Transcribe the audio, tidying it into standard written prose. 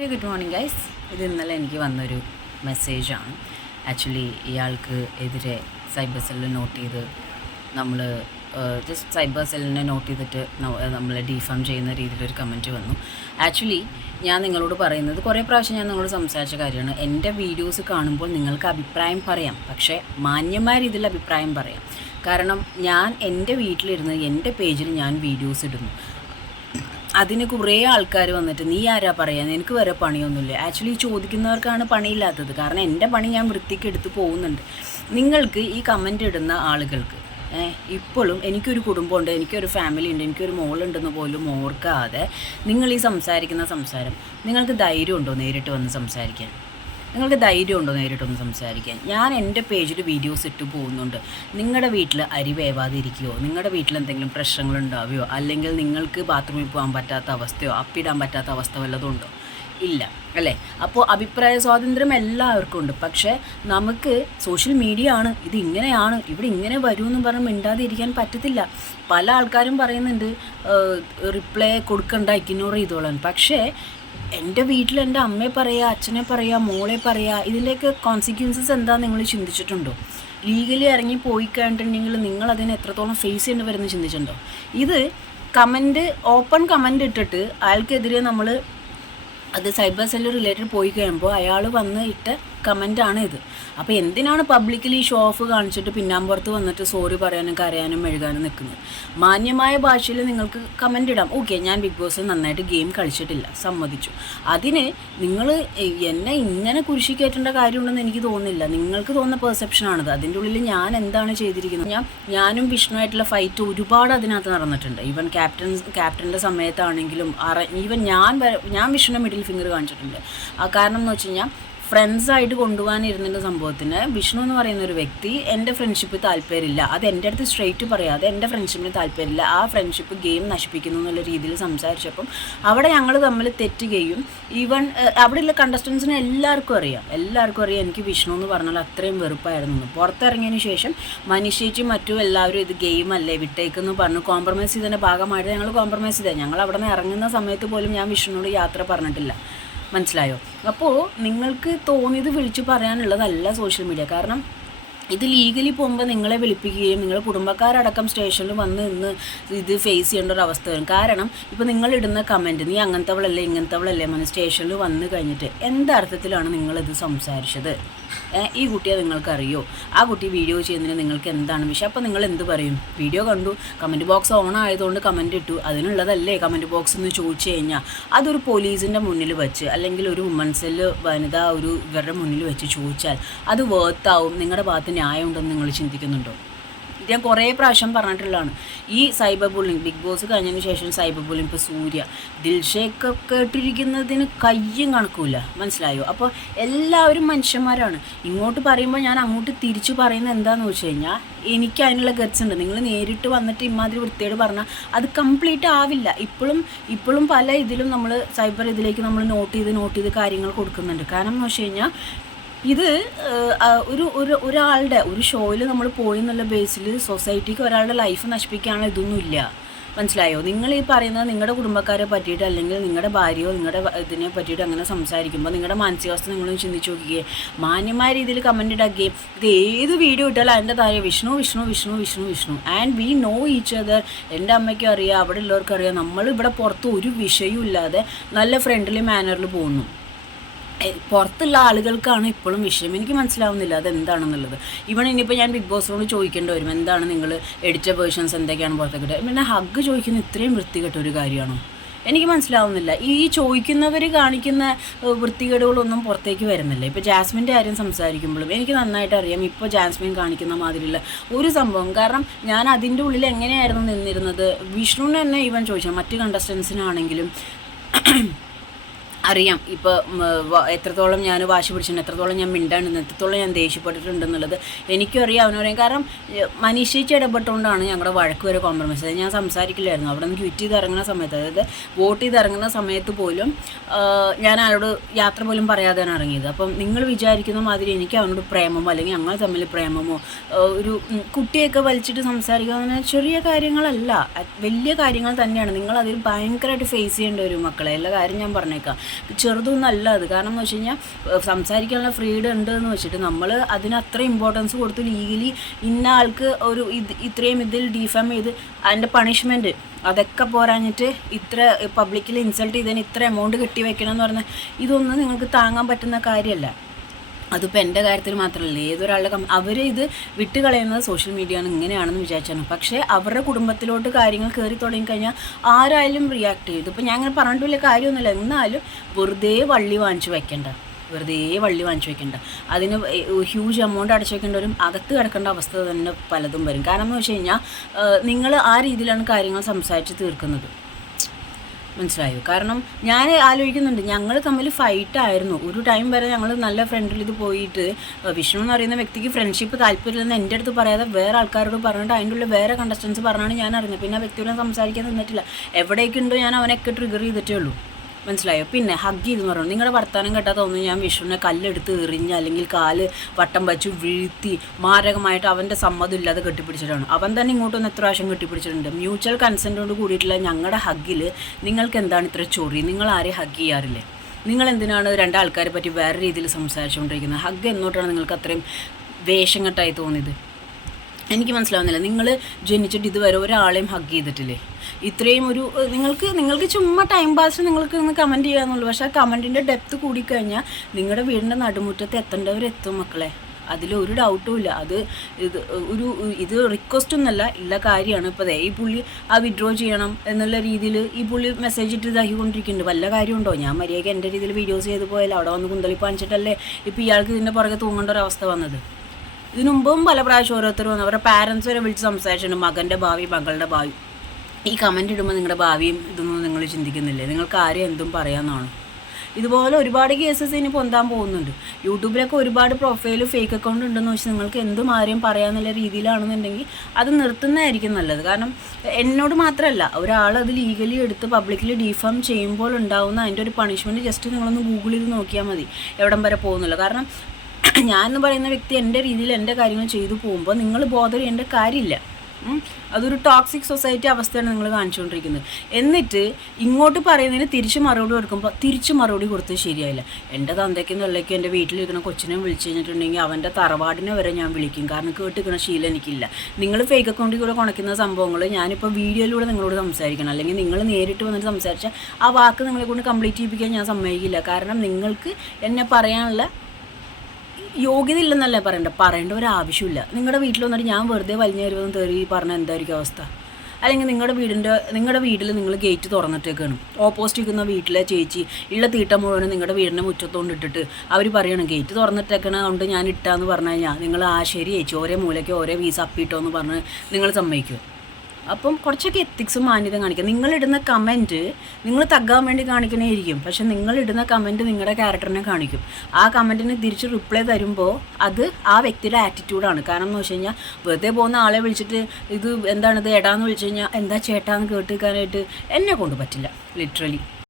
Good morning guys. ഇത് ഇന്നലെ എനിക്ക് വന്നൊരു മെസ്സേജാണ്. ആക്ച്വലി ഇയാൾക്ക് എതിരെ സൈബർ സെല്ല് നോട്ട് ചെയ്ത് നമ്മൾ ജസ്റ്റ് സൈബർ സെല്ലിനെ നോട്ട് ചെയ്തിട്ട് നമ്മൾ ഡിഫാം ചെയ്യുന്ന രീതിയിലൊരു കമൻറ്റ് വന്നു. ആക്ച്വലി ഞാൻ നിങ്ങളോട് പറയുന്നത് കുറേ പ്രാവശ്യം ഞാൻ നിങ്ങളോട് സംസാരിച്ച കാര്യമാണ്. എൻ്റെ വീഡിയോസ് കാണുമ്പോൾ നിങ്ങൾക്ക് അഭിപ്രായം പറയാം, പക്ഷേ മാന്യമായ രീതിയിൽ അഭിപ്രായം പറയാം. കാരണം ഞാൻ എൻ്റെ വീട്ടിലിരുന്ന് എൻ്റെ പേജിൽ ഞാൻ വീഡിയോസ് ഇടുന്നു. അതിന് കുറേ ആൾക്കാർ വന്നിട്ട് നീ ആരാ പറയാൻ, എനിക്ക് വരെ പണിയൊന്നുമില്ല. ആക്ച്വലി ചോദിക്കുന്നവർക്കാണ് പണിയില്ലാത്തത്. കാരണം എൻ്റെ പണി ഞാൻ വൃത്തിക്ക് എടുത്ത് പോകുന്നുണ്ട്. നിങ്ങൾക്ക് ഈ കമൻ്റ് ഇടുന്ന ആളുകൾക്ക് ഇപ്പോഴും എനിക്കൊരു കുടുംബമുണ്ട്, എനിക്കൊരു ഫാമിലി ഉണ്ട്, എനിക്കൊരു മോളുണ്ടെന്ന് പോലും ഓർക്കാതെ നിങ്ങൾ ഈ സംസാരിക്കുന്ന സംസാരം, നിങ്ങൾക്ക് ധൈര്യമുണ്ടോ നേരിട്ട് വന്ന് സംസാരിക്കാൻ? നിങ്ങൾക്ക് ധൈര്യമുണ്ടോ നേരിട്ടൊന്ന് സംസാരിക്കാൻ? ഞാൻ എൻ്റെ പേജിൽ വീഡിയോസ് ഇട്ട് പോകുന്നുണ്ട്. നിങ്ങളുടെ വീട്ടിൽ അരി വേവാതിരിക്കുകയോ, നിങ്ങളുടെ വീട്ടിൽ എന്തെങ്കിലും പ്രശ്നങ്ങളുണ്ടാവുകയോ, അല്ലെങ്കിൽ നിങ്ങൾക്ക് ബാത്റൂമിൽ പോകാൻ പറ്റാത്ത അവസ്ഥയോ അപ്പിടാൻ പറ്റാത്ത അവസ്ഥ വല്ലതും ഉണ്ടോ? ഇല്ല അല്ലേ? അപ്പോൾ അഭിപ്രായ സ്വാതന്ത്ര്യം എല്ലാവർക്കും ഉണ്ട്. പക്ഷേ നമുക്ക് സോഷ്യൽ മീഡിയ ആണ്, ഇത് ഇങ്ങനെയാണ്, ഇവിടെ ഇങ്ങനെ വരുമെന്ന് പറഞ്ഞ് മിണ്ടാതെ ഇരിക്കാൻ പറ്റത്തില്ല. പല ആൾക്കാരും പറയുന്നുണ്ട് റിപ്ലൈ കൊടുക്കണ്ട, ഇഗ്നോർ ചെയ്തോളാൻ. പക്ഷേ എൻ്റെ വീട്ടിൽ എൻ്റെ അമ്മയെ പറയുക, അച്ഛനെ പറയുക, മോളെ പറയുക, ഇതിൻ്റെയൊക്കെ കോൺസിക്വൻസസ് എന്താ നിങ്ങൾ ചിന്തിച്ചിട്ടുണ്ടോ? ലീഗലി ഇറങ്ങി പോയി കഴിഞ്ഞിട്ടുണ്ടെങ്കിൽ നിങ്ങൾ അതിനെ എത്രത്തോളം ഫേസ് ചെയ്യേണ്ടി വരുമെന്ന് ചിന്തിച്ചിട്ടുണ്ടോ? ഇത് കമൻറ്റ്, ഓപ്പൺ കമൻറ്റ് ഇട്ടിട്ട് അയാൾക്കെതിരെ നമ്മൾ അത് സൈബർ സെല്ല് റിലേറ്റഡ് പോയി കഴിയുമ്പോൾ അയാൾ വന്ന് ഇട്ട കമൻ്റാണ് ഇത്. അപ്പോൾ എന്തിനാണ് പബ്ലിക്കലി ഷോ ഓഫ് കാണിച്ചിട്ട് പിന്നാമ്പുറത്ത് വന്നിട്ട് സോറി പറയാനും കരയാനും മെഴുകാനും നിൽക്കുന്നത്? മാന്യമായ ഭാഷയിൽ നിങ്ങൾക്ക് കമൻ്റ് ഇടാം. ഓക്കെ, ഞാൻ ബിഗ് ബോസ് നന്നായിട്ട് ഗെയിം കളിച്ചിട്ടില്ല, സമ്മതിച്ചു. അതിന് നിങ്ങൾ എന്നെ ഇങ്ങനെ കുരിശി കയറ്റേണ്ട കാര്യമുണ്ടെന്ന് എനിക്ക് തോന്നുന്നില്ല. നിങ്ങൾക്ക് തോന്നുന്ന പെർസെപ്ഷനാണത്. അതിൻ്റെ ഉള്ളിൽ ഞാൻ എന്താണ് ചെയ്തിരിക്കുന്നത്? ഞാനും വിഷ്ണുവായിട്ടുള്ള ഫൈറ്റ് ഒരുപാട് അതിനകത്ത് നടന്നിട്ടുണ്ട്. ഈവൻ ക്യാപ്റ്റൻ്റെ സമയത്താണെങ്കിലും ഈവൻ ഞാൻ വിഷ്ണു മിഡിൽ ഫിംഗർ കാണിച്ചിട്ടുണ്ട്. കാരണം എന്ന് വെച്ച് കഴിഞ്ഞാൽ ഫ്രണ്ട്സായിട്ട് കൊണ്ടുപോകാനിരുന്ന സംഭവത്തിന് വിഷ്ണു എന്ന് പറയുന്ന ഒരു വ്യക്തി എൻ്റെ ഫ്രണ്ട്ഷിപ്പ് താല്പര്യമില്ല, അത് എൻ്റെ അടുത്ത് സ്ട്രെയിറ്റ് പറയാതെ എൻ്റെ ഫ്രണ്ട്ഷിപ്പിന് താല്പര്യമില്ല, ആ ഫ്രണ്ട്ഷിപ്പ് ഗെയിം നശിപ്പിക്കുന്നു എന്നുള്ള രീതിയിൽ സംസാരിച്ചപ്പം അവിടെ ഞങ്ങൾ തമ്മിൽ തെറ്റുകയും ഈവൻ അവിടെയുള്ള കണ്ടസ്റ്റൻസിന് എല്ലാവർക്കും അറിയാം എനിക്ക് വിഷ്ണു എന്ന് പറഞ്ഞാൽ അത്രയും വെറുപ്പായിരുന്നു. പുറത്തിറങ്ങിയതിന് ശേഷം മനീഷേച്ചും മറ്റും എല്ലാവരും ഇത് ഗെയിം അല്ലേ വിട്ടേക്കെന്ന് പറഞ്ഞു കോംപ്രമൈസ് ചെയ്തതിൻ്റെ ഭാഗമായിട്ട് ഞങ്ങൾ കോംപ്രമൈസ് ചെയ്തത്. ഞങ്ങൾ അവിടെ നിന്ന് ഇറങ്ങുന്ന സമയത്ത് പോലും ഞാൻ വിഷ്ണുവിനോട് യാത്ര പറഞ്ഞിട്ടില്ല. മനസ്സിലായോ? അപ്പോൾ നിങ്ങൾക്ക് തോന്നിയത് വിളിച്ചു പറയാനുള്ളതല്ല സോഷ്യൽ മീഡിയ. കാരണം ഇത് ലീഗലി പോകുമ്പോൾ നിങ്ങളെ വിളിപ്പിക്കുകയും നിങ്ങളുടെ കുടുംബക്കാരടക്കം സ്റ്റേഷനിൽ വന്ന് ഇന്ന് ഇത് ഫേസ് ചെയ്യേണ്ട ഒരു അവസ്ഥ വരും. കാരണം ഇപ്പോൾ നിങ്ങളിടുന്ന കമൻറ്റ് നീ അങ്ങനത്തവളല്ലേ ഇങ്ങനത്തവളല്ലേ എന്ന് സ്റ്റേഷനിൽ വന്ന് കഴിഞ്ഞിട്ട് എന്തർത്ഥത്തിലാണ് നിങ്ങളിത് സംസാരിച്ചത്? ഈ കുട്ടിയെ നിങ്ങൾക്കറിയോ? ആ കുട്ടി വീഡിയോ ചെയ്യുന്നതിന് നിങ്ങൾക്ക് എന്താണ് വിഷയം? അപ്പോൾ നിങ്ങൾ എന്ത് പറയും? വീഡിയോ കണ്ടു, കമൻറ്റ് ബോക്സ് ഓൺ ആയതുകൊണ്ട് കമൻറ്റ് ഇട്ടു, അതിനുള്ളതല്ലേ കമൻറ്റ് ബോക്സ് എന്ന് ചോദിച്ചു കഴിഞ്ഞാൽ അതൊരു പോലീസിൻ്റെ മുന്നിൽ വെച്ച് അല്ലെങ്കിൽ ഒരു വുമൻസിൽ വനിതാ ഇവരുടെ മുന്നിൽ വെച്ച് ചോദിച്ചാൽ അത് വേർത്താവും? നിങ്ങളുടെ ഭാഗത്ത് ന്യായം ഉണ്ടെന്ന് നിങ്ങൾ ചിന്തിക്കുന്നുണ്ടോ? ഞാൻ കുറേ പ്രാവശ്യം പറഞ്ഞിട്ടുള്ളതാണ്. ഈ സൈബർ ബുള്ളിങ് ബിഗ് ബോസ് കഴിഞ്ഞതിന് ശേഷം സൈബർ ബുള്ളിങ് ഇപ്പോൾ സൂര്യ ദിൽഷയൊക്കെ ഇട്ടിരിക്കുന്നതിന് കയ്യും കണക്കൂല. മനസ്സിലായോ? അപ്പോൾ എല്ലാവരും മനുഷ്യന്മാരാണ്. ഇങ്ങോട്ട് പറയുമ്പോൾ ഞാൻ അങ്ങോട്ട് തിരിച്ചു പറയുന്നത് എന്താണെന്ന് വെച്ച് കഴിഞ്ഞാൽ എനിക്ക് അതിനുള്ള ഗറ്റ്സ് ഉണ്ട്. നിങ്ങൾ നേരിട്ട് വന്നിട്ട് ഇമാതിരി വൃത്തിയോട് പറഞ്ഞാൽ അത് കംപ്ലീറ്റ് ആവില്ല. ഇപ്പോഴും പല ഇതിലും നമ്മൾ സൈബർ ഇതിലേക്ക് നമ്മൾ നോട്ട് ചെയ്ത് കാര്യങ്ങൾ കൊടുക്കുന്നുണ്ട്. കാരണം എന്ന് വെച്ച് കഴിഞ്ഞാൽ ഇത് ഒരാളുടെ ഒരു ഷോയിൽ നമ്മൾ പോയി എന്നുള്ള ബേസിൽ സൊസൈറ്റിക്ക് ഒരാളുടെ ലൈഫ് നശിപ്പിക്കാനുള്ള ഇതൊന്നുമില്ല. മനസ്സിലായോ? നിങ്ങൾ ഈ പറയുന്നത് നിങ്ങളുടെ കുടുംബക്കാരെ പറ്റിയിട്ട് അല്ലെങ്കിൽ നിങ്ങളുടെ ഭാര്യയോ നിങ്ങളുടെ ഇതിനെ പറ്റിയിട്ട് അങ്ങനെ സംസാരിക്കുമ്പോൾ നിങ്ങളുടെ മാനസികാവസ്ഥ നിങ്ങളൊന്ന് ചിന്തിച്ച് നോക്കുകയെ. മാന്യമായ രീതിയിൽ കമൻറ്റ് ഇടാക്കുകയും ഇത് ഏത് വീഡിയോ ഇട്ടാലും അതിൻ്റെ താഴെ Vishnu and we know each other. എൻ്റെ അമ്മയ്ക്കും അറിയാം, അവിടെ ഉള്ളവർക്കും അറിയാം, നമ്മൾ ഇവിടെ പുറത്ത് ഒരു വിഷയവും ഇല്ലാതെ നല്ല ഫ്രണ്ട്ലി മാനറിൽ പോകുന്നു. പുറത്തുള്ള ആളുകൾക്കാണ് ഇപ്പോഴും വിഷയം. എനിക്ക് മനസ്സിലാവുന്നില്ല അതെന്താണെന്നുള്ളത്. ഇനിയിപ്പോൾ ഞാൻ ബിഗ് ബോസിനോട് ചോദിക്കേണ്ടി വരും, എന്താണ് നിങ്ങൾ എഡിറ്റഡ് വേർഷൻസ് എന്തൊക്കെയാണ് പുറത്തേക്ക് ഇട്ടത്? പിന്നെ ഹഗ് ചോദിക്കുന്ന ഇത്രയും വൃത്തികെട്ട ഒരു കാര്യമാണോ? എനിക്ക് മനസ്സിലാവുന്നില്ല. ഈ ചോദിക്കുന്നവർ കാണിക്കുന്ന വൃത്തികേടുകളൊന്നും പുറത്തേക്ക് വരുന്നില്ല. ഇപ്പോൾ ജാസ്മിൻ്റെ കാര്യം സംസാരിക്കുമ്പോഴും എനിക്ക് നന്നായിട്ട് അറിയാം ഇപ്പോൾ ജാസ്മിൻ കാണിക്കുന്ന മാതിരിയുള്ള ഒരു സംഭവം. കാരണം ഞാൻ അതിൻ്റെ ഉള്ളിൽ എങ്ങനെയായിരുന്നു നിന്നിരുന്നത്, വിഷ്ണുവിന് തന്നെ ഈവൻ ചോദിച്ചാൽ മറ്റ് കണ്ടസ്റ്റൻസിനാണെങ്കിലും അറിയാം ഇപ്പോൾ എത്രത്തോളം ഞാൻ വാശി പിടിച്ചിട്ടുണ്ട്, എത്രത്തോളം ഞാൻ മിണ്ടാണ്ടെന്ന്, എത്രത്തോളം ഞാൻ ദേഷ്യപ്പെട്ടിട്ടുണ്ടെന്നുള്ളത് എനിക്കും അറിയാം, അവനറിയാം. കാരണം മനീഷേച്ചി ഇടപെട്ടുകൊണ്ടാണ് ഞങ്ങളുടെ വഴക്ക് വരെ കോംപ്രമൈസ് ചെയ്തത്. ഞാൻ സംസാരിക്കില്ലായിരുന്നു. അവിടെ നിന്ന് ക്വിറ്റ് ചെയ്ത് ഇറങ്ങുന്ന സമയത്ത്, അതായത് വോട്ട് ചെയ്ത് ഇറങ്ങുന്ന സമയത്ത് പോലും ഞാൻ അയാളോട് യാത്ര പോലും പറയാതെയാണ് ഇറങ്ങിയത്. അപ്പം നിങ്ങൾ വിചാരിക്കുന്ന മാതിരി എനിക്ക് അവനോട് പ്രേമമോ അല്ലെങ്കിൽ ഞങ്ങൾ തമ്മിൽ പ്രേമമോ ഒരു കുട്ടിയൊക്കെ വലിച്ചിട്ട് സംസാരിക്കുക ചെറിയ കാര്യങ്ങളല്ല, വലിയ കാര്യങ്ങൾ തന്നെയാണ്. നിങ്ങൾ അതിൽ ഭയങ്കരമായിട്ട് ഫേസ് ചെയ്യേണ്ട ഒരു മക്കളെ എല്ലാ കാര്യം ഞാൻ പറഞ്ഞേക്കാം. ചെറുതൊന്നും അല്ല അത്. കാരണം എന്ന് വെച്ച് കഴിഞ്ഞാൽ സംസാരിക്കാനുള്ള ഫ്രീഡം ഉണ്ട് എന്ന് വെച്ചിട്ട് നമ്മൾ അതിന് അത്ര ഇമ്പോർട്ടൻസ് കൊടുത്ത് ലീഗലി ഇന്ന ആൾക്ക് ഒരു ഇത്രയും ഇതിൽ ഡിഫാം ചെയ്ത് അതിൻ്റെ പണിഷ്മെൻറ്റ് അതൊക്കെ പോരാഞ്ഞിട്ട് ഇത്ര പബ്ലിക്കിൽ ഇൻസൾട്ട് ചെയ്തതിന് ഇത്ര എമൗണ്ട് കെട്ടി വെക്കണം എന്ന് പറഞ്ഞാൽ ഇതൊന്നും നിങ്ങൾക്ക് താങ്ങാൻ പറ്റുന്ന കാര്യമല്ല. അതിപ്പോൾ എൻ്റെ കാര്യത്തിൽ മാത്രമല്ല, ഏതൊരാളുടെ അവർ ഇത് വിട്ടുകളയുന്നത് സോഷ്യൽ മീഡിയ ഇങ്ങനെയാണെന്ന് വിചാരിച്ചാണ്. പക്ഷേ അവരുടെ കുടുംബത്തിലോട്ട് കാര്യങ്ങൾ കയറി തുടങ്ങിക്കഴിഞ്ഞാൽ ആരായാലും റിയാക്ട് ചെയ്തു. ഇപ്പോൾ ഞാൻ അങ്ങനെ പറഞ്ഞിട്ട് വലിയ കാര്യമൊന്നുമില്ല, എന്നാലും വെറുതെ വള്ളി വാങ്ങിച്ചു വെക്കേണ്ട, അതിന് ഹ്യൂജ് എമൗണ്ട് അടച്ചു വെക്കേണ്ടവരും അകത്ത് കിടക്കേണ്ട അവസ്ഥ തന്നെ പലതും വരും. കാരണം എന്ന് വെച്ച് കഴിഞ്ഞാൽ നിങ്ങൾ ആ രീതിയിലാണ് കാര്യങ്ങൾ സംസാരിച്ച് തീർക്കുന്നത്, മനസ്സിലായോ? കാരണം ഞാൻ ആലോചിക്കുന്നുണ്ട്, ഞങ്ങൾ തമ്മിൽ ഫൈറ്റായിരുന്നു ഒരു ടൈം വരെ. ഞങ്ങൾ നല്ല ഫ്രണ്ടിൽ ഇത് പോയിട്ട് വിഷ്ണു എന്ന് പറയുന്ന വ്യക്തിക്ക് ഫ്രണ്ട്ഷിപ്പ് താല്പര്യമില്ലെന്ന് എൻ്റെ അടുത്ത് പറയാതെ വേറെ ആൾക്കാരോട് പറഞ്ഞിട്ട് അതിൻ്റെ ഉള്ളിൽ വേറെ കണ്ടസ്റ്റൻസ് പറഞ്ഞാണ് ഞാൻ അറിഞ്ഞത്. പിന്നെ ആ വ്യക്തിയോട് സംസാരിക്കാൻ നിന്നിട്ടില്ല. എവിടേക്കുണ്ടോ ഞാൻ അവനൊക്കെ ട്രിഗർ ചെയ്തിട്ടേ ഉള്ളൂ, മനസ്സിലായോ? പിന്നെ ഹഗ് ചെയ്തെന്ന് പറഞ്ഞു. നിങ്ങളുടെ വർത്തമാനം കേട്ടാൽ തോന്നുന്നു ഞാൻ വിഷ്ണുവിനെ കല്ലെടുത്ത് എറിഞ്ഞ് അല്ലെങ്കിൽ കാല് വട്ടം വച്ചു വീഴ്ത്തി മാരകമായിട്ട് അവൻ്റെ സമ്മതം ഇല്ലാതെ കെട്ടിപ്പിടിച്ചിട്ടാണ്. അവൻ തന്നെ ഇങ്ങോട്ടൊന്ന് എത്ര പ്രാവശ്യം കെട്ടിപ്പിടിച്ചിട്ടുണ്ട്. മ്യൂച്വൽ കൺസെൻറ്റോട് കൂടിയിട്ടുള്ള ഞങ്ങളുടെ ഹഗ്ഗിൽ നിങ്ങൾക്ക് എന്താണ് ഇത്ര ചൊറി? നിങ്ങൾ ആരെയും ഹഗ് ചെയ്യാറില്ലേ? നിങ്ങൾ എന്തിനാണ് രണ്ടാൾക്കാരെ പറ്റി വേറെ രീതിയിൽ സംസാരിച്ചുകൊണ്ടിരിക്കുന്നത്? ഹഗ് എന്നോട്ടാണ് നിങ്ങൾക്ക് അത്രയും വേഷം കെട്ടായി തോന്നിയത്? എനിക്ക് മനസ്സിലാവുന്നില്ല. നിങ്ങൾ ജനിച്ചിട്ട് ഇതുവരെ ഒരാളെയും ഹഗ് ചെയ്തിട്ടില്ലേ? ഇത്രയും ഒരു നിങ്ങൾക്ക് ചുമ്മാ ടൈം പാസ് നിങ്ങൾക്ക് ഒന്ന് കമൻറ്റ് ചെയ്യാമെന്നുള്ളൂ. പക്ഷേ ആ കമൻറ്റിൻ്റെ ഡെപ്ത് കൂടിക്കഴിഞ്ഞാൽ നിങ്ങളുടെ വീടിൻ്റെ നടുമുറ്റത്ത് എത്തേണ്ടവരെത്തും മക്കളെ, അതിലൊരു ഡൗട്ടും ഇല്ല. ഇത് റിക്വസ്റ്റ് ഒന്നല്ല, ഉള്ള കാര്യമാണ്. ഇപ്പോൾ ഈ പുള്ളി ആ വിഡ്രോ ചെയ്യണം എന്നുള്ള രീതിയിൽ ഈ പുള്ളി മെസ്സേജ് ഇട്ട് ഇതാക്കിക്കൊണ്ടിരിക്കുന്നുണ്ട്. വല്ല കാര്യമുണ്ടോ? ഞാൻ മര്യാദയ്ക്ക് എൻ്റെ രീതിയിൽ വീഡിയോസ് ചെയ്ത് പോയാൽ അവിടെ വന്ന് കുന്തളിപ്പാണിച്ചിട്ടല്ലേ ഇപ്പോൾ ഇയാൾക്ക് ഇതിൻ്റെ പുറകെ തൂങ്ങേണ്ട ഒരു അവസ്ഥ വന്നത്. ഇതിനു മുമ്പും പല പ്രാവശ്യം ഓരോരുത്തർ വന്ന് അവരുടെ പാരൻസ് വരെ വിളിച്ച് സംസാരിച്ചിട്ടുണ്ട്, മകൻ്റെ ഭാവി, മകളുടെ ഭാവി. ഈ കമൻറ്റ് ഇടുമ്പോൾ നിങ്ങളുടെ ഭാവിയും ഇതൊന്നും നിങ്ങൾ ചിന്തിക്കുന്നില്ലേ? നിങ്ങൾക്ക് ആരും എന്തും പറയാമെന്നാണ്. ഇതുപോലെ ഒരുപാട് കേസസ് ഇനി പൊന്താൻ പോകുന്നുണ്ട്. യൂട്യൂബിലൊക്കെ ഒരുപാട് പ്രൊഫൈൽ ഫേക്ക് അക്കൗണ്ട് ഉണ്ടെന്ന് വെച്ചാൽ നിങ്ങൾക്ക് എന്തും ആരെയും പറയാമെന്നുള്ള രീതിയിലാണെന്നുണ്ടെങ്കിൽ അത് നിർത്തുന്നതായിരിക്കും നല്ലത്. കാരണം എന്നോട് മാത്രമല്ല, ഒരാൾ അത് ലീഗലി എടുത്ത് പബ്ലിക്കലി ഡിഫാം ചെയ്യുമ്പോൾ ഉണ്ടാകുന്ന അതിൻ്റെ ഒരു പണിഷ്മെൻറ്റ് ജസ്റ്റ് നിങ്ങളൊന്ന് ഗൂഗിൾ ചെയ്ത് നോക്കിയാൽ മതി എവിടം വരെ പോകുന്നില്ല. കാരണം ഞാനെന്ന് പറയുന്ന വ്യക്തി എൻ്റെ രീതിയിൽ എൻ്റെ കാര്യങ്ങൾ ചെയ്തു പോകുമ്പോൾ നിങ്ങൾ ബോധർ ചെയ്യേണ്ട കാര്യമില്ല. അതൊരു ടോക്സിക് സൊസൈറ്റി അവസ്ഥയാണ് നിങ്ങൾ കാണിച്ചുകൊണ്ടിരിക്കുന്നത്. എന്നിട്ട് ഇങ്ങോട്ട് പറയുന്നതിന് തിരിച്ച് മറുപടി കൊടുക്കുമ്പോൾ തിരിച്ച് മറുപടി കൊടുത്തത് ശരിയായില്ല. എൻ്റെ തന്തയ്ക്കും തള്ളയ്ക്കും എൻ്റെ വീട്ടിലിരിക്കുന്ന കൊച്ചിനെ വിളിച്ചു കഴിഞ്ഞിട്ടുണ്ടെങ്കിൽ അവൻ്റെ തറവാടിനെ വരെ ഞാൻ വിളിക്കും. കാരണം കേട്ടിരിക്കുന്ന ശീലം എനിക്കില്ല. നിങ്ങൾ ഫേക്ക് അക്കൗണ്ടിൽ കൂടെ കുണയ്ക്കുന്ന സംഭവങ്ങൾ ഞാനിപ്പോൾ വീഡിയോയിലൂടെ നിങ്ങളോട് സംസാരിക്കണം, അല്ലെങ്കിൽ നിങ്ങൾ നേരിട്ട് വന്നിട്ട് സംസാരിച്ചാൽ ആ വാക്ക് നിങ്ങളെ കൊണ്ട് കംപ്ലീറ്റ് ചെയ്യിപ്പിക്കാൻ ഞാൻ സമ്മതിക്കില്ല. കാരണം നിങ്ങൾക്ക് എന്നെ പറയാനുള്ള യോഗ്യത ഇല്ലെന്നല്ല പറയേണ്ട ഒരു ആവശ്യമില്ല. നിങ്ങളുടെ വീട്ടിൽ വന്നിട്ട് ഞാൻ വെറുതെ വലിഞ്ഞു വരുമെന്ന് തെറി പറഞ്ഞാൽ എന്തായിരിക്കും അവസ്ഥ? അല്ലെങ്കിൽ നിങ്ങളുടെ വീട്ടിൽ നിങ്ങൾ ഗേറ്റ് തുറന്നിട്ടേക്കാണ്, ഓപ്പോസിറ്റ് നിൽക്കുന്ന വീട്ടിലെ ചേച്ചി ഉള്ള തീട്ട മുഴുവനും നിങ്ങളുടെ വീടിൻ്റെ മുറ്റത്തോണ്ട് ഇട്ടിട്ട് അവർ പറയണം ഗേറ്റ് തുറന്നിട്ടേക്കണ കൊണ്ട് ഞാൻ ഇട്ടാന്ന് പറഞ്ഞു കഴിഞ്ഞാൽ നിങ്ങൾ ആ ശരി ചേച്ചി ഓരോ മൂലയ്ക്ക് ഓരോ വീസ് അപ്പിട്ടോ എന്ന് പറഞ്ഞ് നിങ്ങൾ സമ്മതിക്കും? അപ്പം കുറച്ചൊക്കെ എത്തിക്സും മാന്യത കാണിക്കുക. നിങ്ങളിടുന്ന കമൻറ്റ് നിങ്ങൾ തഗ്ഗാൻ വേണ്ടി കാണിക്കണേയിരിക്കും, പക്ഷെ നിങ്ങളിടുന്ന കമൻറ്റ് നിങ്ങളുടെ ക്യാരക്ടറിനെ കാണിക്കും. ആ കമൻറ്റിന് തിരിച്ച് റിപ്ലൈ തരുമ്പോൾ അത് ആ വ്യക്തിയുടെ ആറ്റിറ്റ്യൂഡാണ്. കാരണം എന്ന് വെച്ച് കഴിഞ്ഞാൽ വെറുതെ പോകുന്ന ആളെ വിളിച്ചിട്ട് ഇത് എന്താണിത് എടാന്ന് വിളിച്ചു കഴിഞ്ഞാൽ എന്താ ചേട്ടാന്ന് കേട്ടിരിക്കാനായിട്ട് എന്നെ കൊണ്ട് പറ്റില്ല, ലിറ്ററലി.